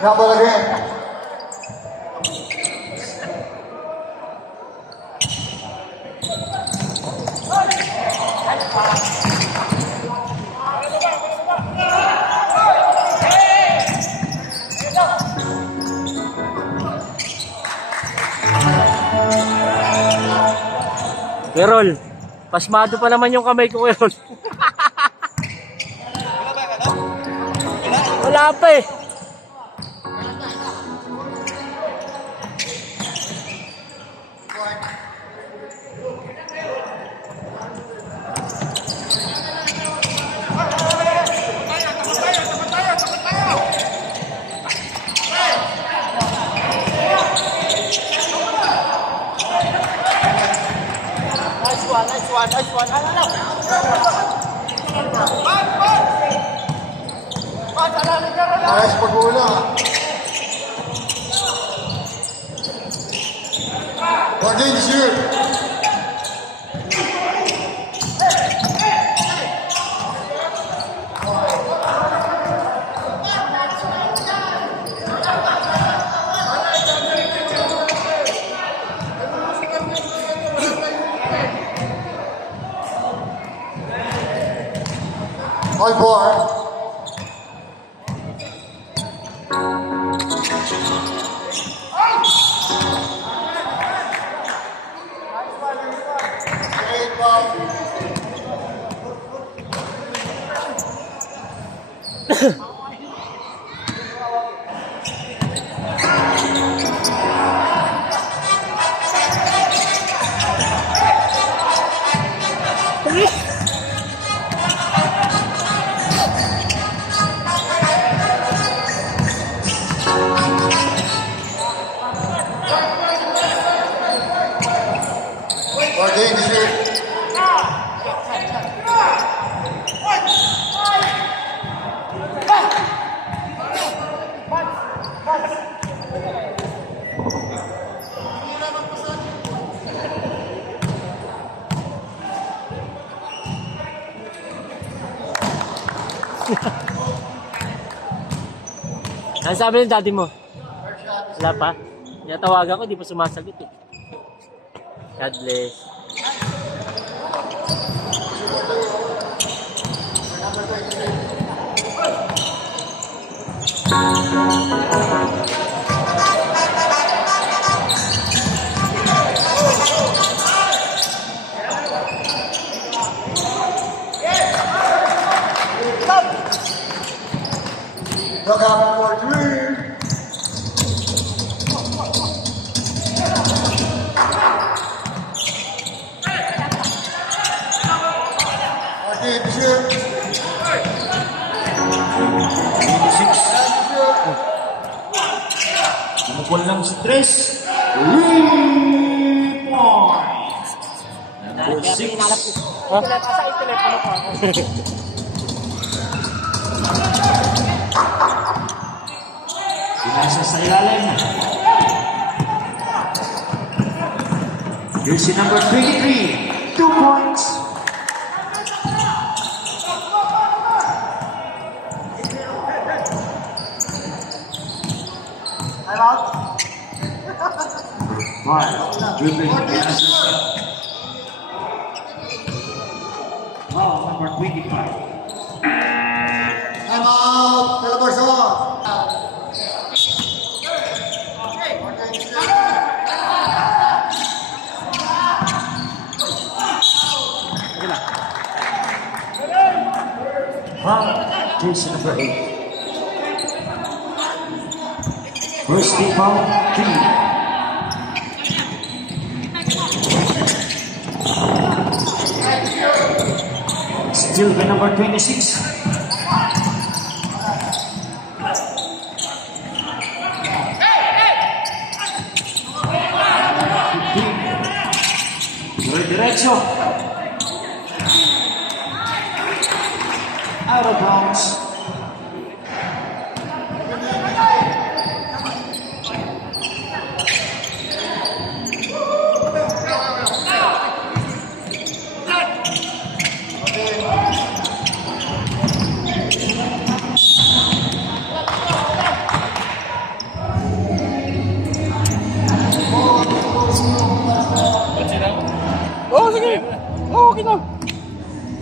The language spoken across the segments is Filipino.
Double again. Kerol, pasmado pa naman yung kamay ko, Kerol. Wala pa eh. Nice one. Nice pag-uula. Again, shoot. All bar. Again, shoot. Ano sabi ng daddy mo? Wala pa? Natawagan ko, di pa sumasagot eh. God bless. Look out for three. Again, shoot. 26. Tumukol lang si Tres. 3 points. Number 6. Sinasa sa ilalim. Jersey number 23. 2 points. I'm out. 5. Dribbling the assistant. Foul number 25. I'm out. Teleport's on. Foul. Jersey number 8. First team foul, 3. Still the number 26. Diretso. Out of bounds. Oh, sige. Oh, okay na.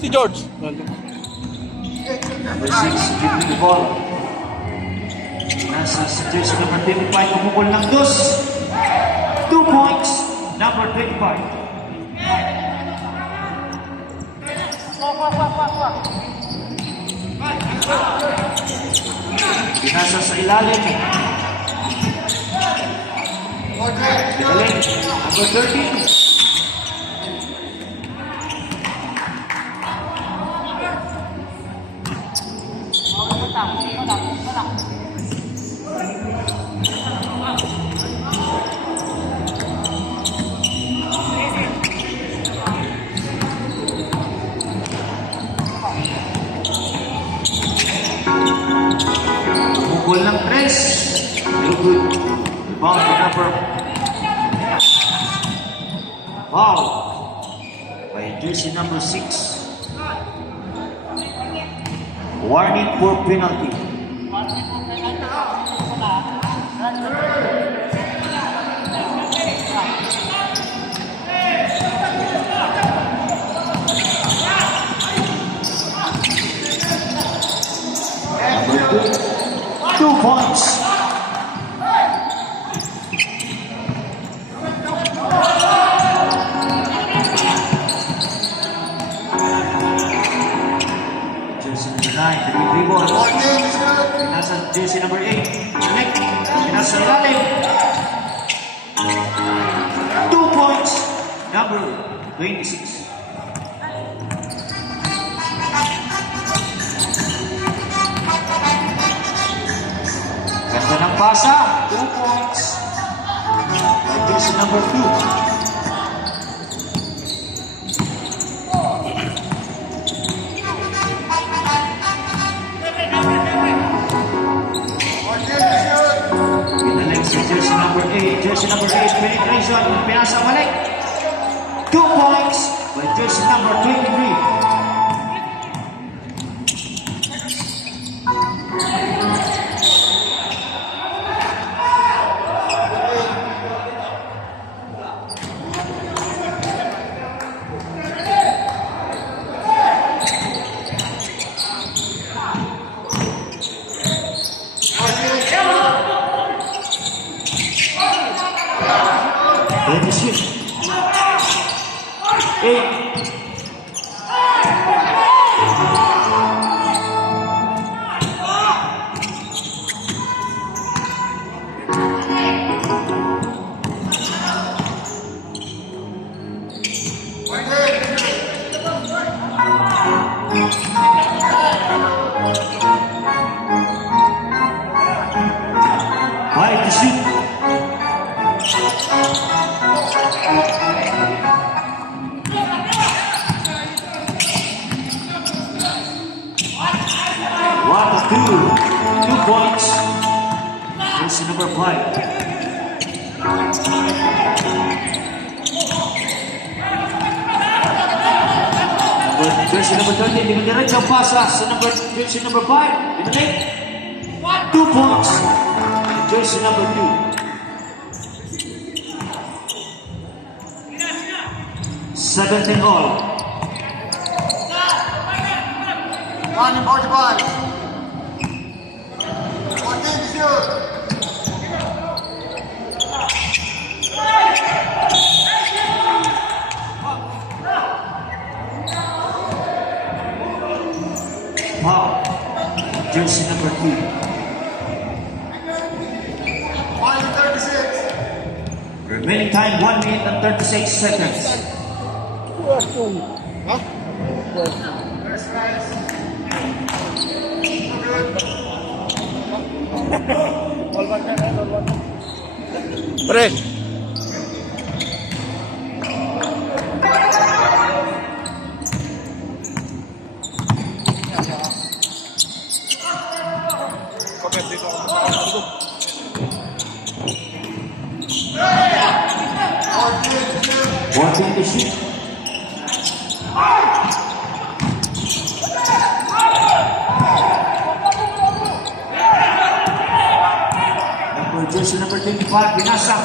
Si George. Number 6, giving the ball. Nasa sa jersey number 25, pumukol ng dos. 2 points, number 25. Pinasa sa ilalim. Galing, number 13. Pukul ng 3. Very good. Rebound to number. Wow. By jersey number 6. Warning for penalty. Number 2 points. Jersey number 9, three balls. 14 shoot. Nasa jersey number 8. Connect. Nasa ilalim. 2 points. Number 26. Ganda ng pasa. 2 points. Jersey number 2. Pinaling si jersey number 8. Jersey number 8, penetration. Pinasa balik. 2 points by jersey number 23. Let me see. 8. Five to shoot. What a two. 2 points. Jersey number 5. Jersey number 30, dinidiretso ang pasa sa jersey number 5. Binalik. 2 points. Jersey number 2. 17 all. 1 and 45. 14 shoot. Wow. Jersey number 2. 1 and 36. Remaining time 1 minute and 36 seconds. Pre. Comment dito. 14 to shoot. Jersey number 25, binasa.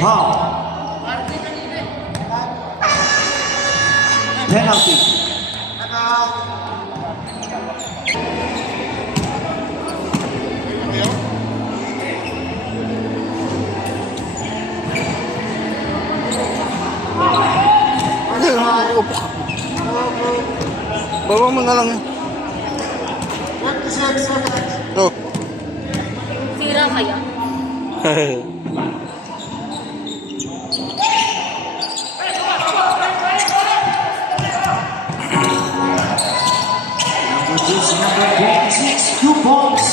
Foul. Penalty. Bawa mo na lang. 26 seconds. Oh. Sira kaya? Number jersey number 26, 2 points.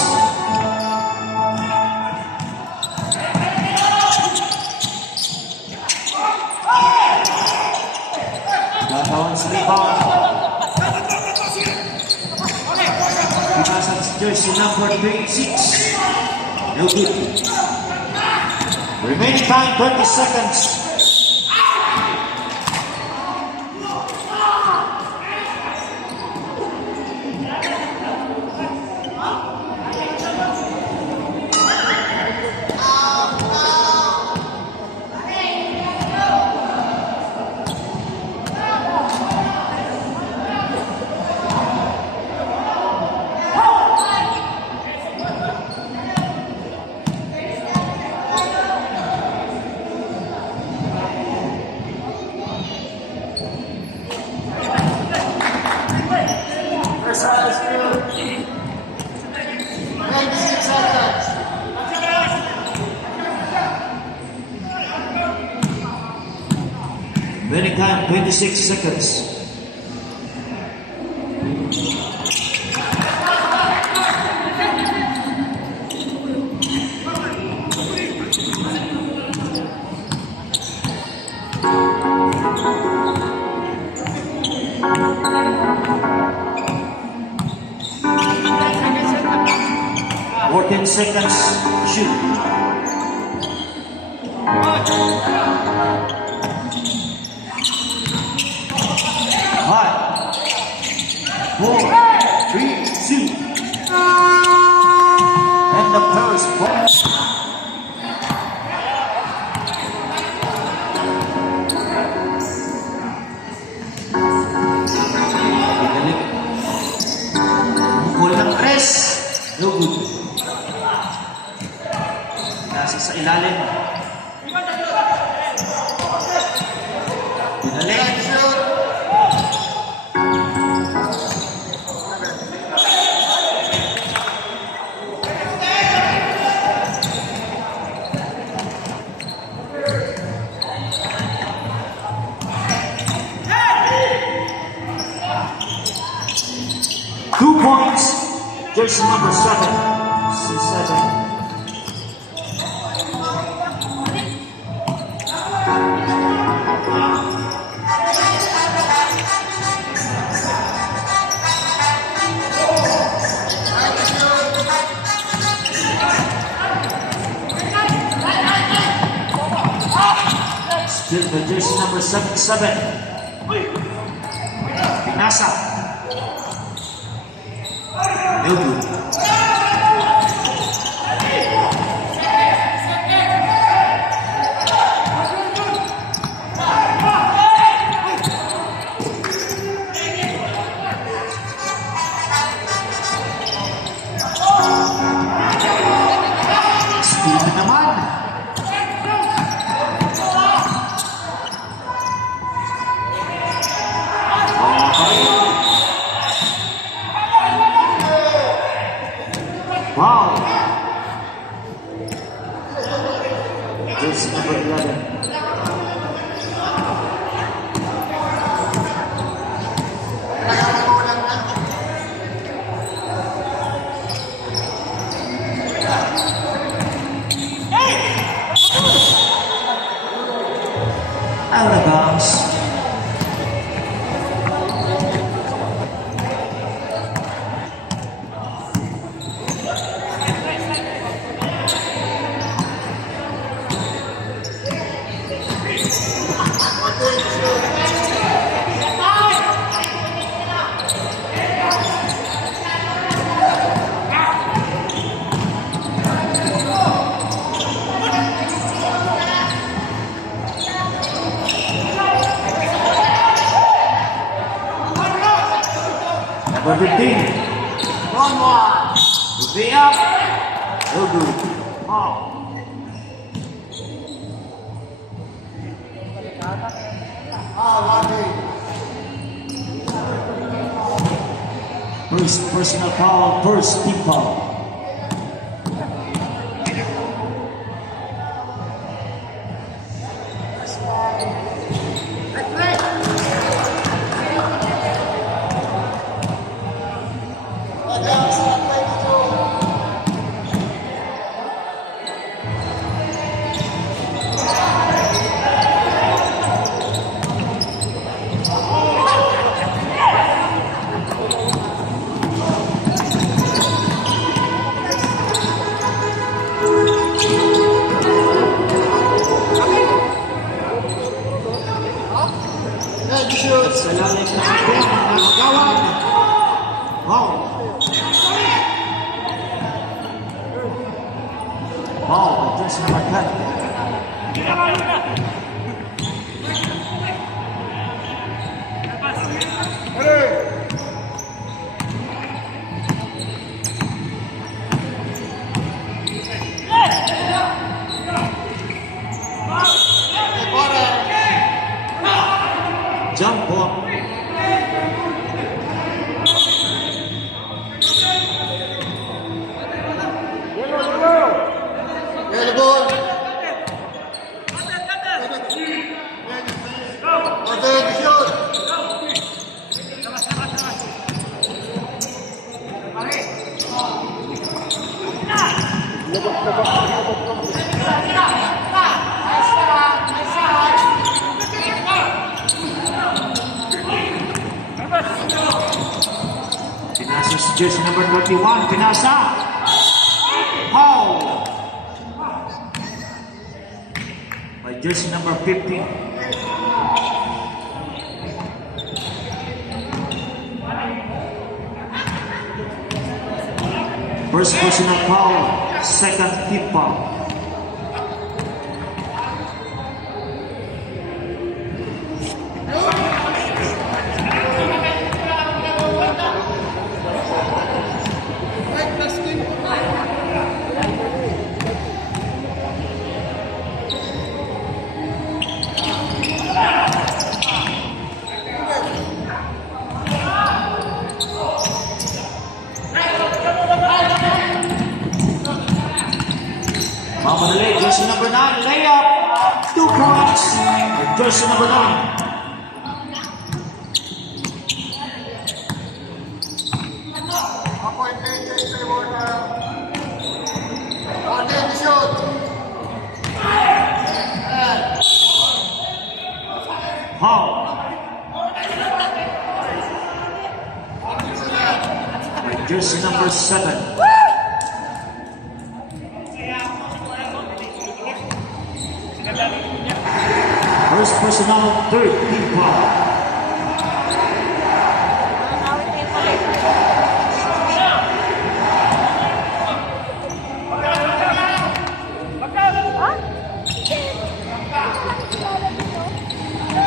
Gagawin sa rebound. Pinasang si jersey number 26. No good. Remaining time 20 seconds. Exercise field. 26 seconds. Remaining time 26 seconds. Or 10 seconds. Shoot. Five, 4, 3, 2. And the first point. Pinalik. Mukul ng tres. No good. Nasa sa ilalim. Pinalik. Shoot. Two points. Jersey number 7. 7. Still the jersey number 7. Pinasa. No good. Speed na naman. Wow. Jersey number 11. Out of bounds. number 15. 1-1. Moving up. No good. Foul. First personal foul, first team foul. Sa lalim ng ating nagagawan. Wow. Wow, just number 10. Jump ball. Yellow ball. Attention. Pinasa si jersey number 31. Pinasa. Foul. By jersey number 15. First personal foul, second team foul. Mamadali, jersey number 9, layup, 2 points, jersey number 9. Attention. Foul. By jersey number 7. First personal, third team foul.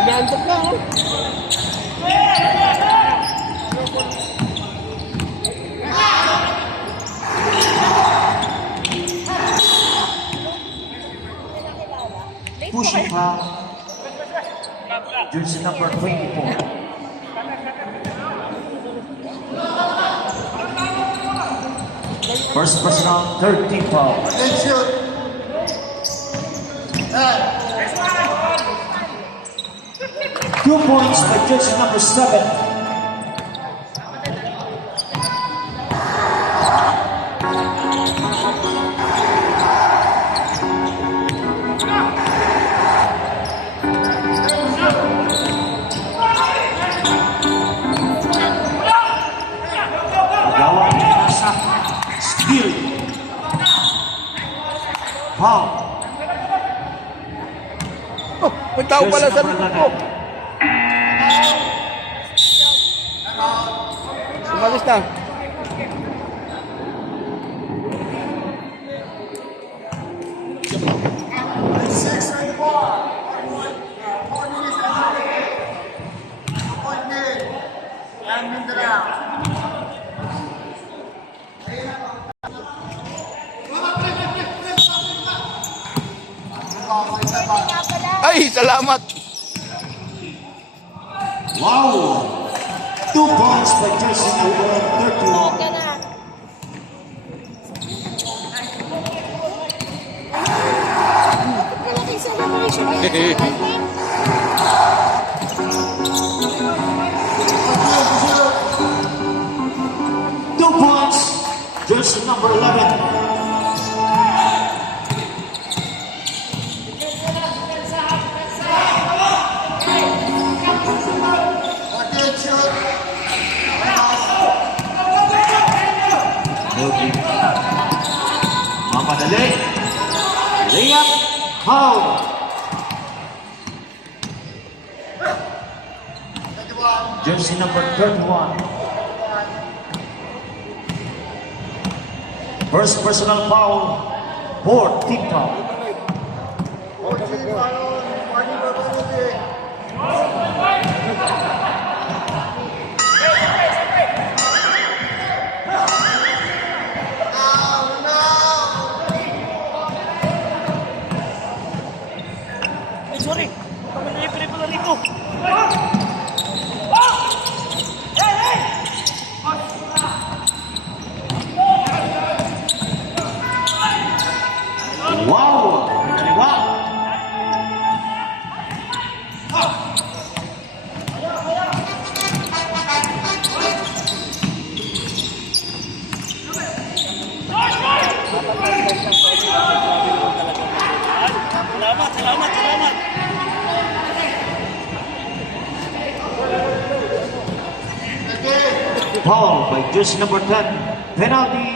Inaantok na, oh. Pushing foul. Jersey number 24. First personal, third team foul. Attention. 2 points by jersey number 7. Gawang nasa steal. Foul. Oh, may tao pala sa likod ko. Umalis na. And Mindanao. Ay, salamat. Wow! 2 points by jersey number 31. Ka na. Malaki celebration. Two points, jersey number 11. Attention. Moving. Mamadali. Layup. Foul. 21. Jersey number 31. First personal foul for Team Top. 14 foul. 40 penalty. Oh, no. Ay, sorry. Pag-libre pala rito. Wow! Kaliwa. Salamat, salamat, salamat. Foul by jersey number 10. Penalty.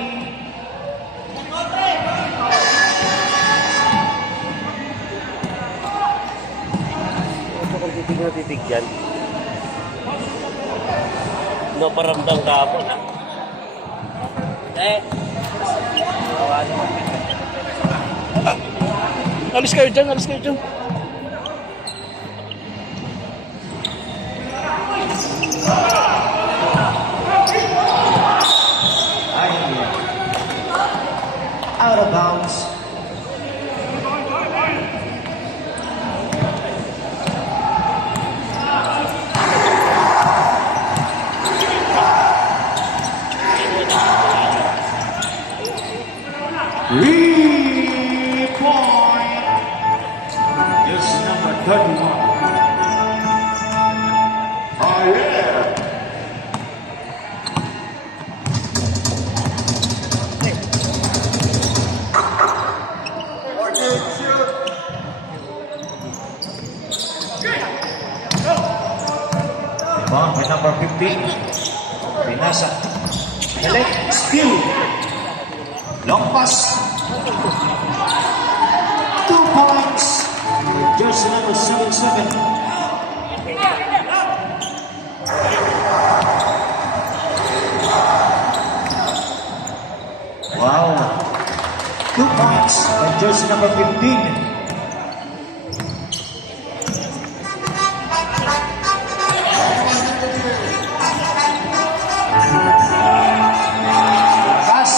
Ito kung titig na titig dyan. Naparamdam ka po na. Alis kayo dyan, alis kayo dyan. Out of bounds. Three-point. This number 31. Oh yeah. Rebound by number 15. Pinasa. Select. Steal. Long pass. 2 points. Jersey number 77. Wow. 2 points by jersey number 15. Pass.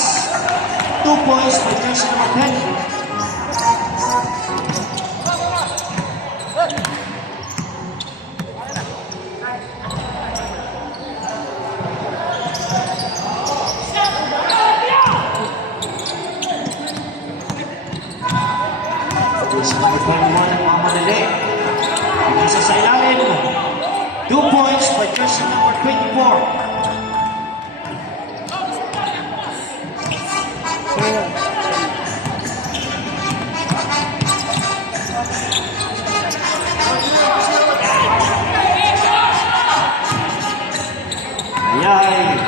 2 points by jersey number 10. Jersey number 21 ang mamadali. Pinasa sa ilalim. 2 points by jersey number 24. Ayay.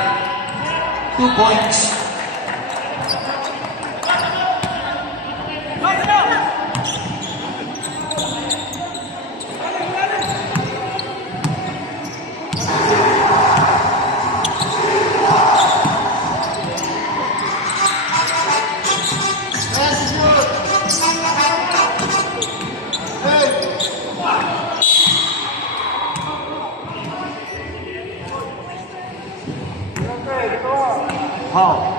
2 points. Let's shoot. Hey. Foul.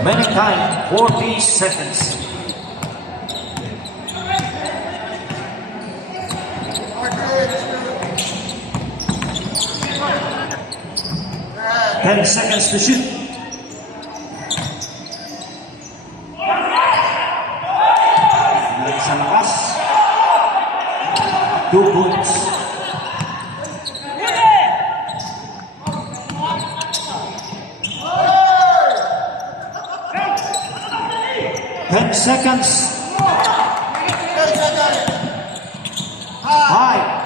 Remaining time 40 seconds. Ten seconds to shoot. Balik sa lakas. 2 points. Ten seconds. High.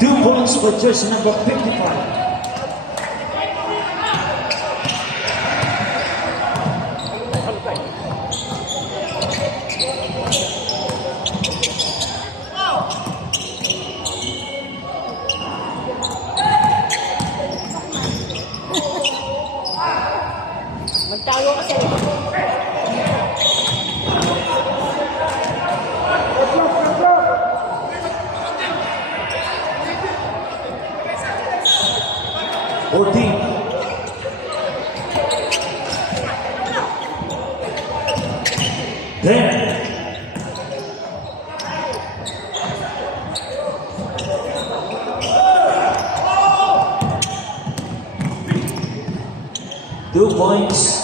Two points for jersey number 55. Magtago ka sa 14. Then. Two points.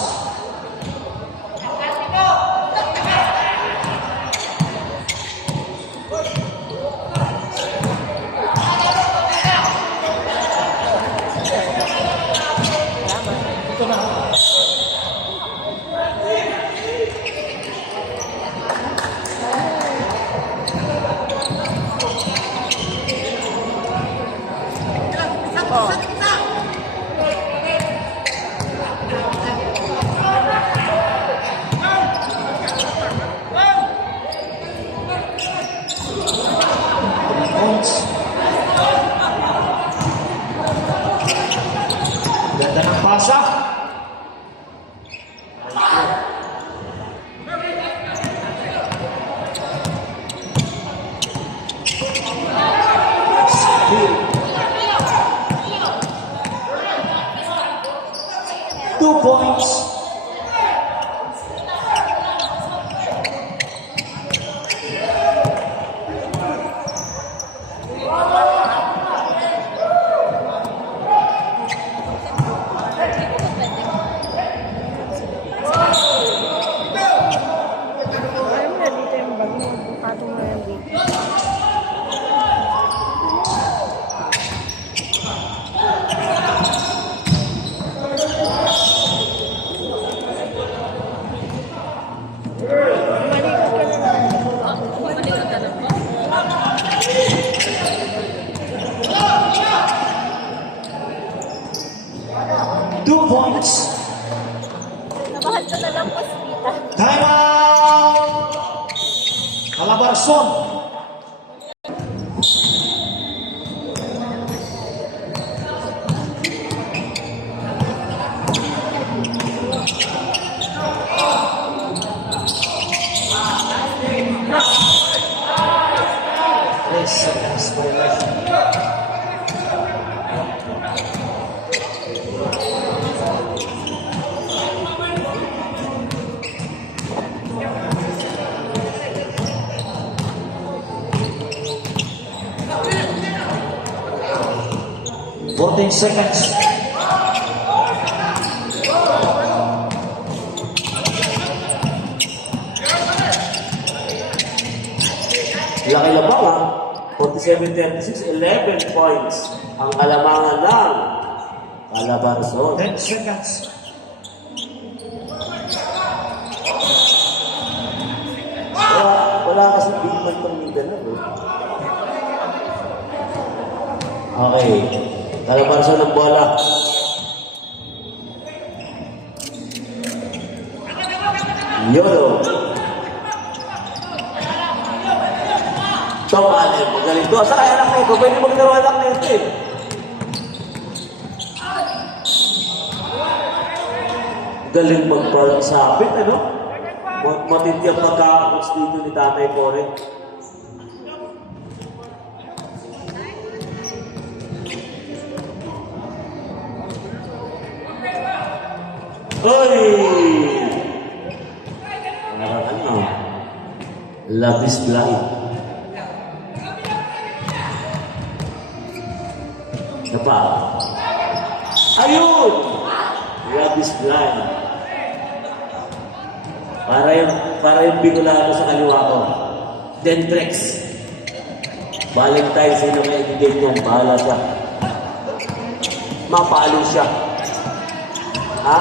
Ganda ng pasa. Two points. Two points. Nabahal ka na lang po, Sita. Time out! Calabarzon. Seconds for election. 14 seconds. Laki labang ha. 47-36, 11 points. Ang alamangan ng Calabarzon. 10 seconds. Wala kasi big man pang Mindanao. Okay. Calabarzon ng bola. Yolo. Tom Allen, magaling to. Saka anak nito, pwede maglaro anak nito eh. Galing magpasapit, ano? Matindi ang pagkakakos dito ni Tatay Kore. Oy! Parang ano? Love is blind. Ano pa? Ayun! Love is blind. Para yung Bicolano sa kaliwa ko. Dendrex. Valentine, sino may ibigay niyan? Bahala siya. Mapalo siya. Ha?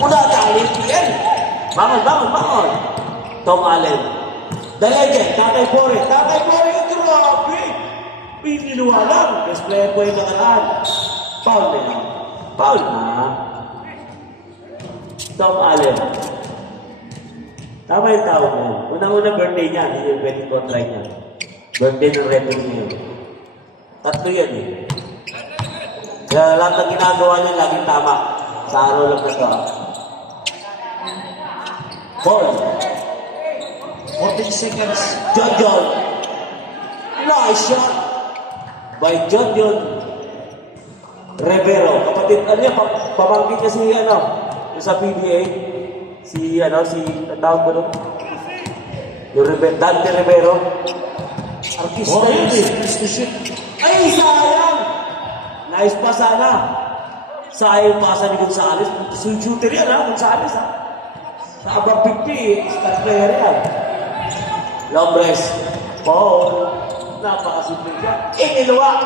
Mula talent yan. Bangon. Tom Allen. The legend, Tatay Kore. Tatay Kore, grabe! Piniluwa lang. Best player po yung nakaraan. Foul na yan. Foul na. Tom Allen. Tama yung tawag niya. Unang-unang birthday niya, hindi yung pwede ko-try niya. Birthday ng referee niya yun. Tatlo yan eh. Kaya lahat ng ginagawa niya, laging tama. Sa araw lang na ito. Paul. 14 seconds. John. Nice shot. By John Rivero. Kapatid, ano yan, pamangkin niya si, yung sa PBA. Si, ang tawag ko nun? Yung Dante Rivero. Artista 14 yun eh. seconds to shoot. Ay, sayang! Nice pa sana. Sayang pa sa ni Gonzales. Shooter yan ha, Gonzales ha. Sa abang 50, star player yan. Lombres. Paul. Napakasimple siya. Iniluwa.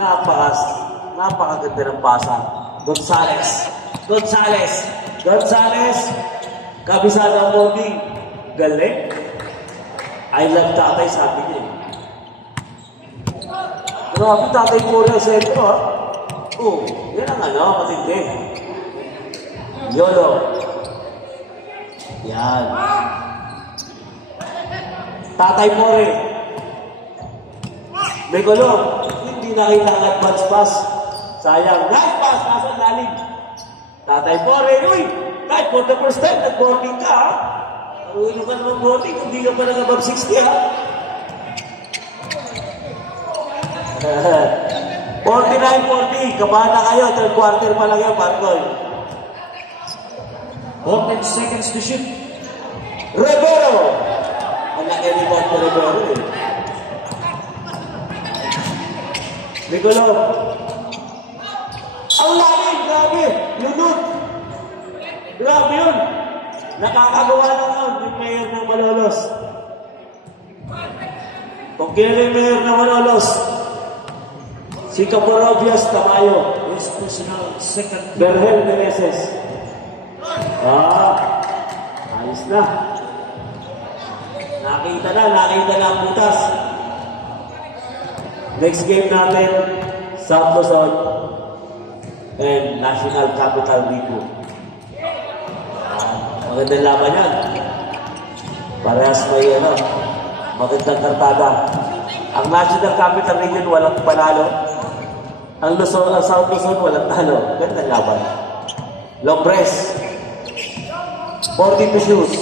Napakaganda ng pasa. Gonzales. Kabisada ang bonding. Galing. I love tatay, sabi niya. Grabe, Tatay Kore, sentro ha. Oh, yan ang matindi. Yolo. Yan. Tatay Kore. May gulong. Hindi na kailangan advance pass. Sayang. Nice pass, nasa lalim. Tatay Kore, uy! Kahit for the first time, nag-boarding ka ha. Maruino ka naman boarding, hindi ka pa nag-above 60 ha. 49-40, kabahan na kayo, third quarter pa lang yan, Marcol. 14 seconds to shoot. Rivero! Ang laki ni Dante Rivero eh. Nicolò. Ang lalim, grabe! Lunod! Grabe yun! Nakakagawa na nun yung mayor ng Malolos. Kung kailan yung mayor ng Malolos, si Caporobias Tamayo. His personal second. Berhel Meneses. Ayos na. Nakita na ang butas. Next game natin, South Luzon and National Capital Vico. Magandang laban yan. Parehas may magandang kartada. Ang National Capital Region walang panalo. Ang South Luzon walang talo. Gandang laban. Lombres. 42 shoes.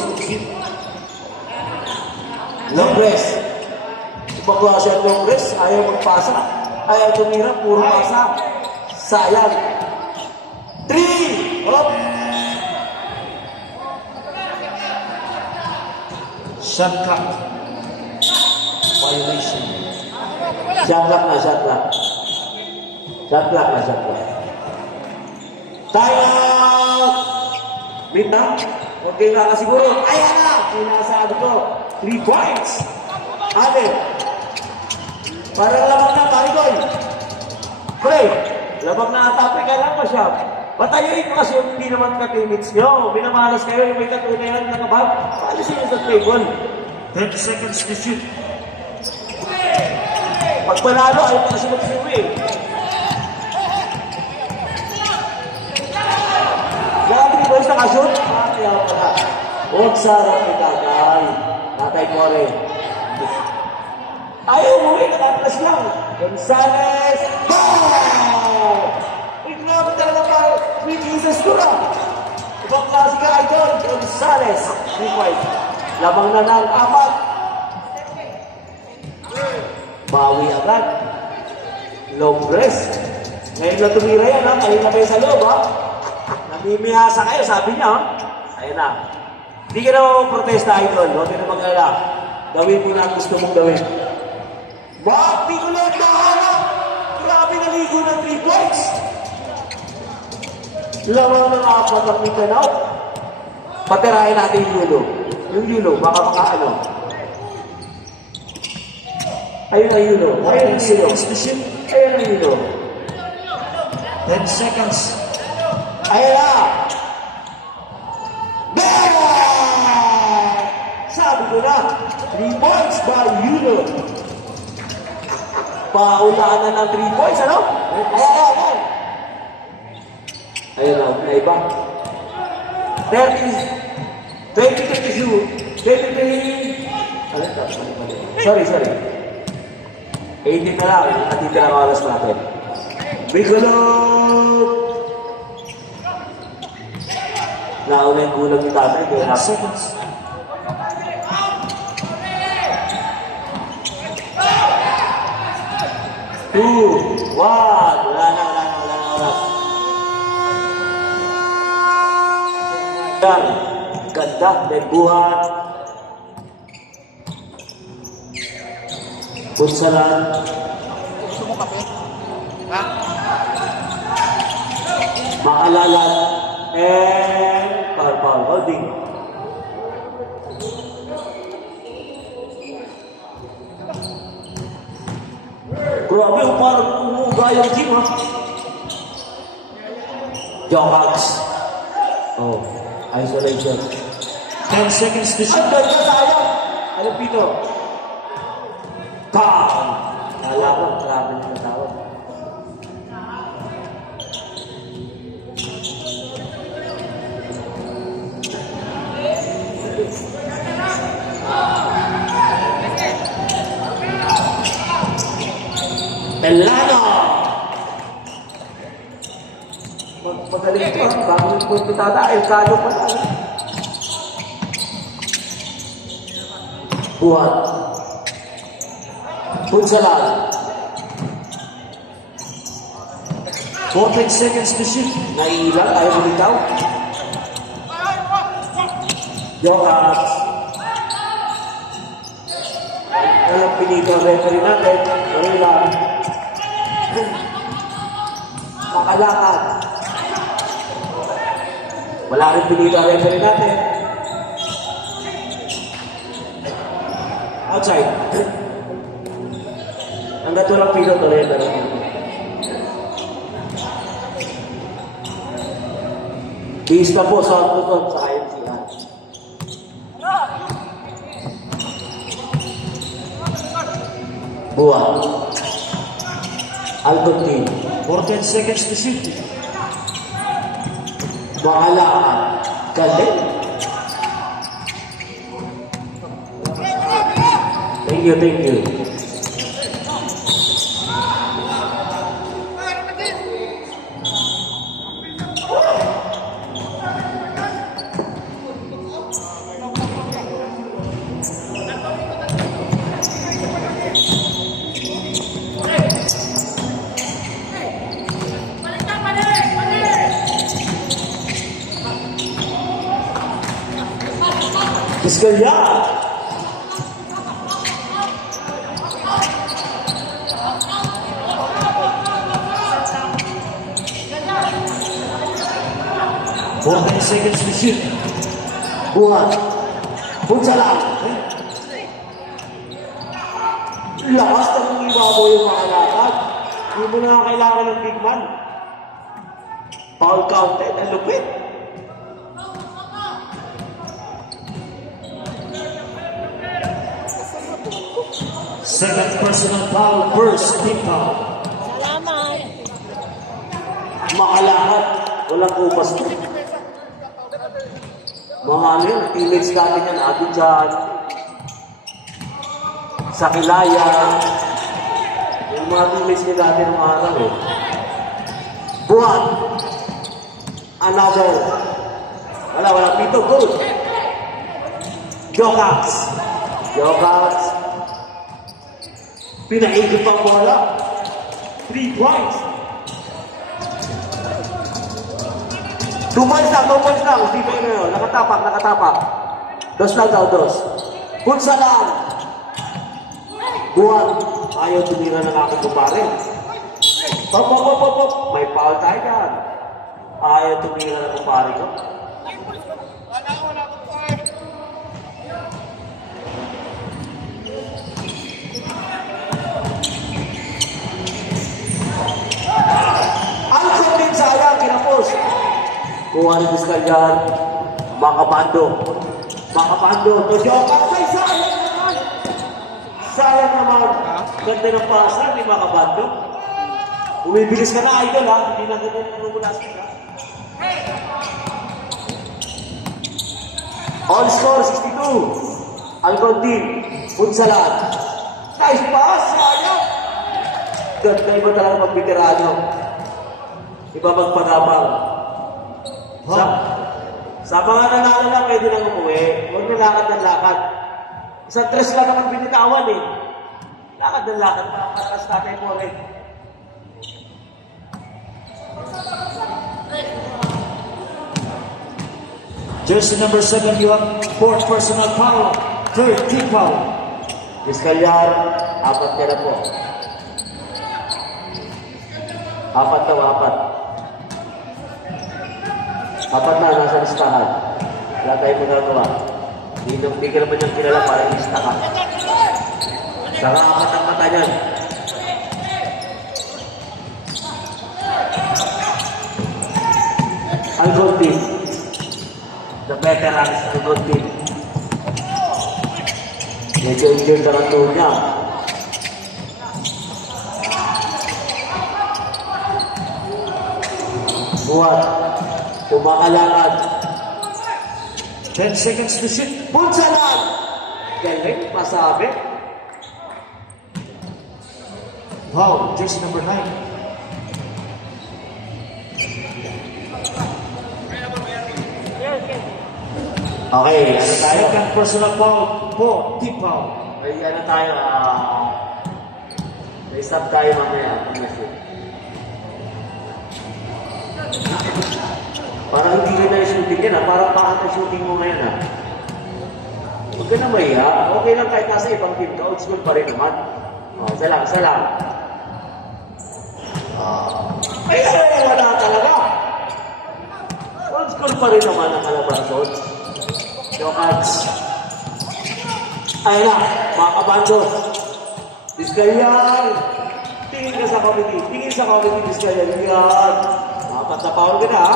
Lombres. Ibang klase ang Lombres. Ayaw magpasa. Ayaw tumira. Puro pasa. Sayang. 3. Hop. Shot clock. Violation. Shot clock na, shot clock. Shot clock na, shot clock. Time out! Meet na? Okay na siguro. Ayan na! Sinasabi ko. 3 points. Ate. Parang lamang na, Marigoy. Pre, lamang na atake ka lang pa siya. Patayuin mo kasi yung hindi naman ka-teammates nyo. Binamalas kayo yung may katunayan na kabag. Paalisin nyo sa table. 30 seconds to shoot. Pag panalo, ayaw pa kasi mag-siwi. Grabe, boys, nakashoot. Kaya pala. Huwag sarap itagay. Tatay ko rin. Ayaw mo eh, nakatras lang. Gonzales. Boom! Tignan mo talaga parang 3 pieces ko na. Ibang klase ka, idol. Gonzales. 3 points. Lamang na ng 4. Bawi agad. Long rest. Ngayon na tumira yan, ha? Kanina pa yung sa loob, ha? Namimihasa kayo, sabi niya, ha? Ayun na. Hindi ka na protesta, idol. Huwag ka na mag-alala. Gawin mo na ang gusto mong gawin. Bakit ko lang nahanap? Grabe naligo ng 3 points. Lamang ng 4 ang Mindanao. Patirahin natin yung yulo. Yung yulo, baka makaano. Ayun na yulo. Ayun na yulo. Ayun na yulo. 10 seconds. Ayun na! Bang! Sabi ko na, 3 points by Yulo. Paulaan na ng 3 points, ano? Ayun. Ayun na, naiba. 23. Ano ito? Sorry. 18 na lang, natitira ang oras natin. Bicolog! Nauna yung kulang yung tatay. 10 seconds. Two, one. Wala na oras. Yan. Ganda. Nagbuhat. Punsalan. Maalalan. And Carpal Holding. Grabe, parang umuuga yung team, ha? Jokax. Oh, isolation. 10 seconds to shoot. Ang ganda tayo! Ano, Pito? Bam! Kala ko, grabe na tawag. Melano! Magaling ito, ha? Bago yung punto tata, Elcado pa lang. Buhat. Punsalan. 14 seconds to shoot. Naiilang, ayaw bumitaw. Jokax. Walang pinito ang referee natin. Wala. Makalakad. Wala rin pinito ang referee natin. Outside. Hanggat walang pino, tuloy na rin. Bihis na po sa tuton sa IMCR. Buwan. Alton team. 14 seconds to shoot. Makalakad. Galing. Thank you. Piskalya. 14 seconds to shoot. Buhat. Punsa lang. Lakas ng ibabaw yung mga lakad. Hindi mo na kailangan ng big man. Foul counted. Ang lupit. Second personal foul, first team foul. Salamat. Makalakad. Walang kupas to. Mga ano yun, teammates natin yan. Atin dyan. Sa Kilayan. Yung mga teammates niya natin ng mga araw eh. Buwan. Another. Wala. Pito. Good. Jokax. Pinaigit pang bola. 3 points. 2 points lang. Hindi pa yun. Nakatapak. Dos lang daw. Punsa lang. Buwan. Ayaw tumira ng aking kumpare. Pop. May foul tayo dyan. Ayaw tumira ng kumpare ko. Alcon din sayang, kinapos. Kuha ni Buscalyan. Makapando. Todyokan. Ay, sayang naman. Ganda ng pasa ni Makapando. Umibilis ka na, idol ha. Hindi na ganyan ang lumulastik ha. All score 62. Alcon din. Punsalan. Nice pass. Sayang. Ganda iba talaga mag-veterano. Iba magpadabang. Sa mga nanalo lang, pwede nang umuwi. Huwag na lakad. Isang tres lang naman binitawan eh. Lakad. Para sa tatay mo rin. Jersey number 7, you have fourth personal foul, third team foul. Buscalyan, 4 ka na po. 4 daw. 4 na, nasa listahan. Wala tayong magagawa. Hindi ka naman yung kilala para lista ka. Saka 4 ang mata niyan. Alcon team. The veterans, Alcon team. Medyo injured na ang tuhod niya. Buhat. Kumakalakad. 10 seconds to shoot. Punsalan! Galing, masabi. Foul, jersey number 9. Okay, ano tayo? Second personal foul, fourth team foul. May ano tayo, may stop tayo mamaya. Parang hindi ka na yung shooting yan ha. Parang paano yung shooting mo ngayon ha. Huwag ka na mahiya. Okay lang kahit nasa ibang team ka. Old school pa rin naman. Isa lang. Ay, wala talaga. Old school pa rin naman ang kalabason. Jokats. Ayun na, mga kabando. Buscalyan. Tingin sa committee, Buscalyan. Yan. Dapat na power ka na ha.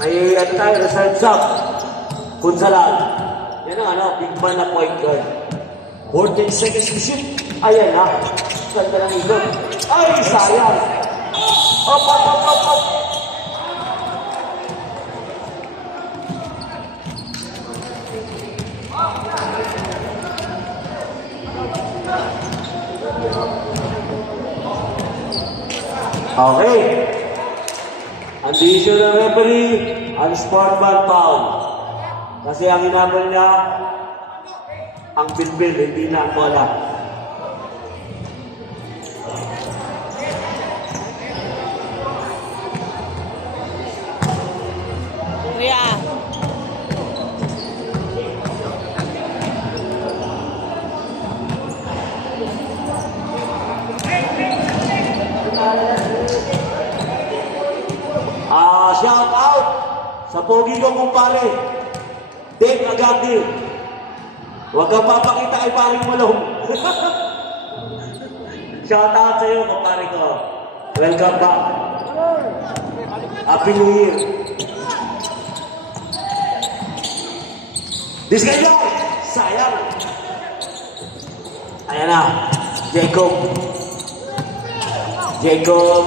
May ano tayo, reserve shot. Punsalan. Yan ang big man na point guard. 14 seconds to shoot. Ayan na. Ganda ng ikot. Ay, sayang. Op. Okay. Ang decision ng referee, ang sportman foul. Kasi ang hinabol niya, ang bilbil, hindi na ang bola. Kuya. Shout out sa pogi ko kumpare. Dave Agandi. Huwag kang papakita kay paring Malong. Shout out sa iyo kumpare ko. Welcome back. Happy New Year. Diskaya! Sayang! Ayan na. Jacob. Jacob.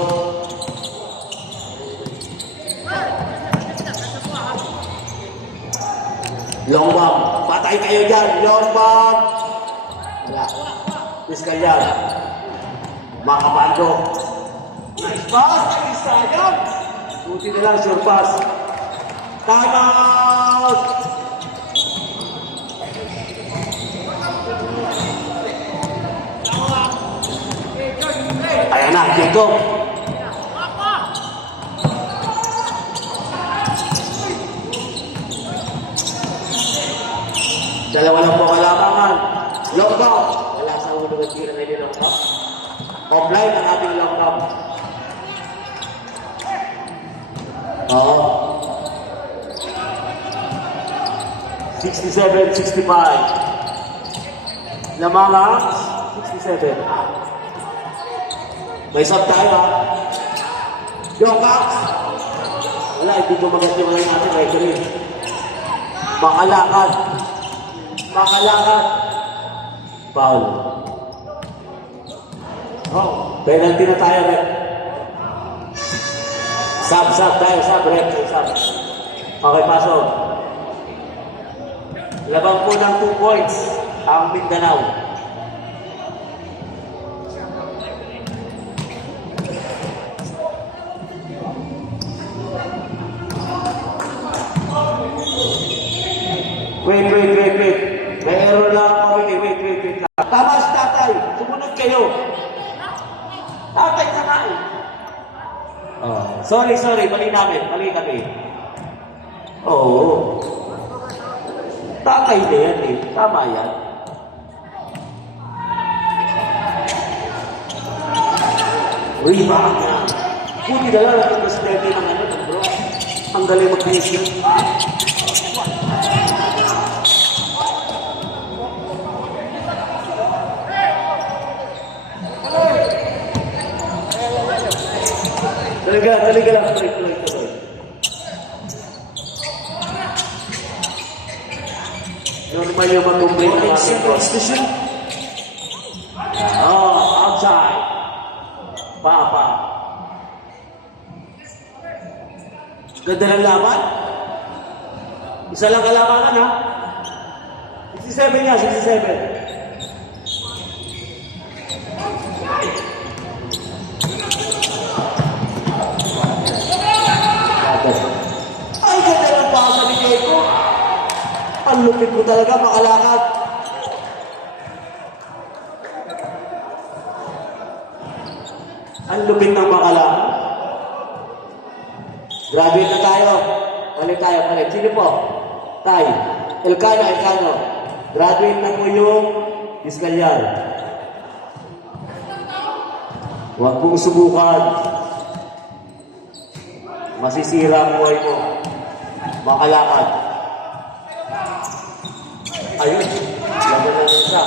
Long bomb. Patay kayo dyan. Long bomb. Wala. Diskaya. Makabando. Nice pass. Ay, sayang. Buti na lang, sure pass. Time out! Ayan na, Jacob. Dalawa lang po kalamangan. Long bomb. Wala sa ulo ng tira na yung long bomb. Offline ang ating long bomb. Oo. 67-65. Lamangan, 67. May sub tayo ha. Jokax. Wala, hindi ko maganda yung mga natin referee. Makalakad. Makalakad. Foul. Oh, penalty na tayo, rep. Sub tayo, rep. Sub. Okay, pasok. Labang po ng 2 points ang Mindanao. Wait. May error lang ako. Wait lang. Tama si tatay. Sumunod kayo. Tatay na nga eh. Oh. Sorry. Mali kami. Oo. Tatay na yan eh. Tama yan. Rebound na. Buti na lang ang presidente ng bro. Ang galing mag-finish yun. Talaga lang. Tuloy. Normal yung mag-complete ng ating constitution. Outside. Papa. Ganda ng laban. Isa lang kalamangan ha. 67 niya, 67. Ay, ganda ng pasa ni Diego. Ang lupit mo talaga, makalakad. Ang lupit ng makalakad. Graduate na tayo. Balik. Sino po? Tay. Elcano. Graduate na po yung Discalyar. Huwag mong subukan. Masisira ang buhay mo. Makalakad. Ayun. Laban na siya.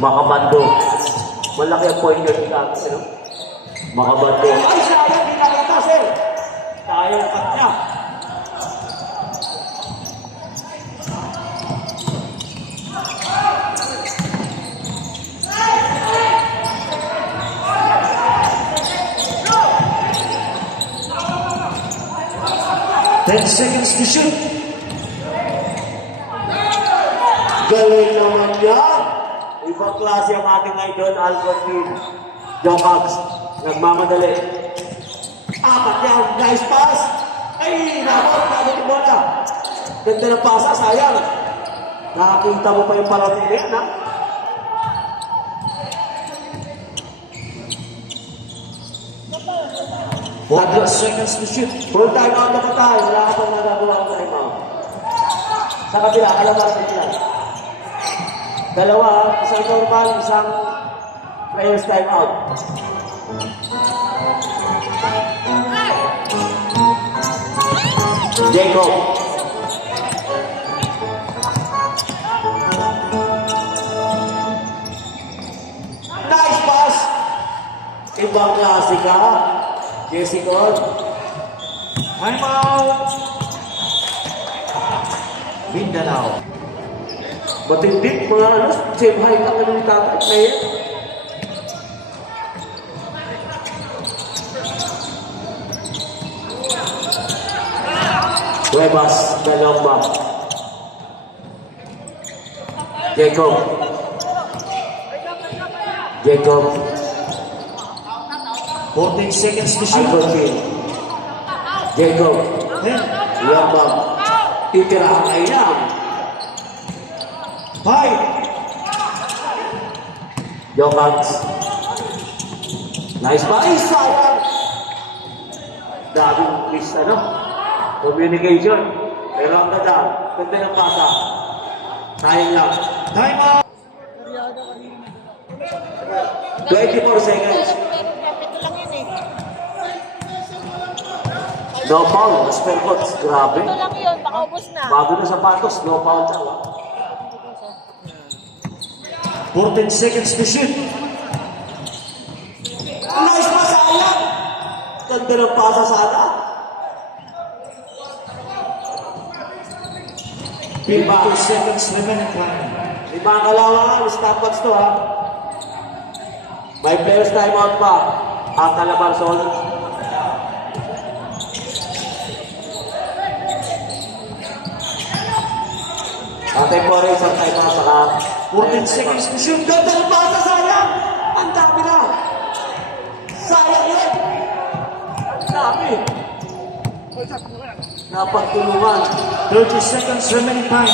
Makabando. Malaki ang point yun dito. Makabando. Ay, sayang. Di nakita, sir. Sayang kat niya. Ten seconds to shoot. Galing naman yan. Ibang klase ang ating idol, Albertin. Jokax. Nagmamadali. Apat yan. Nice pass. Ay, naman yung bola. Ganda ng pasa, sayang. Nakakita mo pa yung parating na yan, ha? What seconds to shoot? Full time out na pa tayo. Wala ka pang nagagawa ng time out. Sa kabila, kalabas nila. Dalawa, isang normal, isang player's time out. Jacob. Nice pass! Ibang klase ka. Jesse Cole. Time out. Mindanao. Matindit mga same height ang anong tatay player. Cuevas, Dalomba. Jacob. Jacob. 14 seconds to shoot. Albertin. Jacob. Yambang. Titirahan ay yan. 5. Jokans. Nice pa. Ay, sayang. Daming miss, communication. Pero ang ganda. Ganda ng pasa. Sayang lang. Time out. 24 seconds. Ito lang yun eh. No foul. Spellbots. Grabe. Ito lang yun, baka ubos na. Bago na sapatos. No foul daw. 14 seconds to shoot. Nice pa, sayang. Ganda ng pasa sana. 52 seconds remaining time. Lima ang kalawangan. Stopwatch to, ha. May players time out pa. Ang Calabarzon. Atay po rin isang time out saka 14 seconds to shoot. ganda ng pasa, sayang. Ang dami na. Sayang yun. Ang dami. Napagtulungan. 30 seconds remaining time.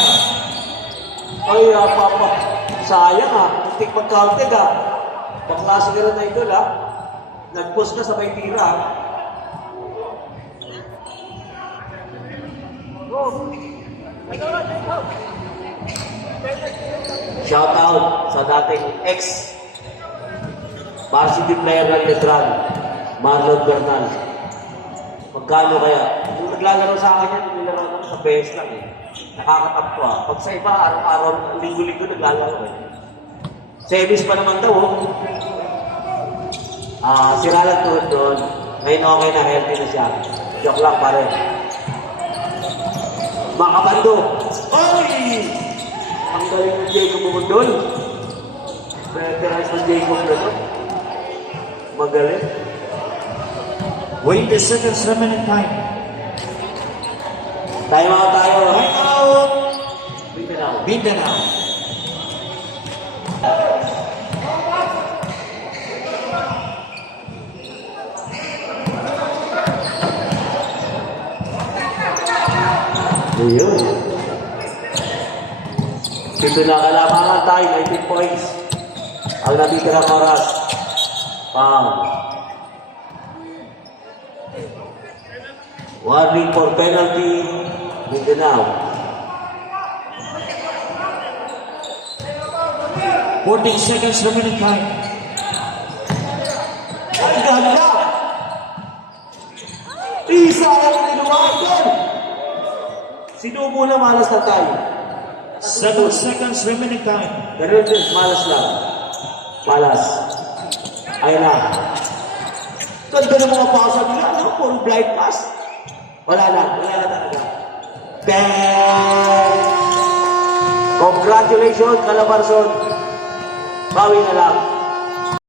Ay, papa. Sayang, ha. Tik pag-counted, ha. Paklase ka na idol, ha. Nag-post ka sa may tira, ha. Shout out sa dating ex varsity player ng Letran, Marlon Bernal. Magkano kaya? Kung naglalaro sa akin yan, nilalaro ko sa PS lang eh. Nakakatap ko ah. Pag sa iba, araw-araw, linggo-linggo naglalaro eh. Semis pa naman daw oh. Sira lang tuhod doon. Ngayon okay na, healthy na siya. Joke lang pare. Makabando. Oy! Ang galing ng Jacob Bumundol. Veterans ng Jacob na to. Magaling. 20 seconds remaining time. Time out tayo. Time out. Mindanao. Mindanao. Ayun. Dito na kalamangan tayo, 19 points. Ang natitirang oras. Warning for penalty. Mindanao. 14 seconds remaining time. Ang ganda! Isa lang niluwag doon! Sinubo na malas na tayo. 7 seconds remaining time. Ganun din, malas lang. Malas. Ayun na. Ganda ng mga pasa nila, no? Puro blind pass. Wala na talaga. Bang! Congratulations, Calabarzon. Bawi na lang.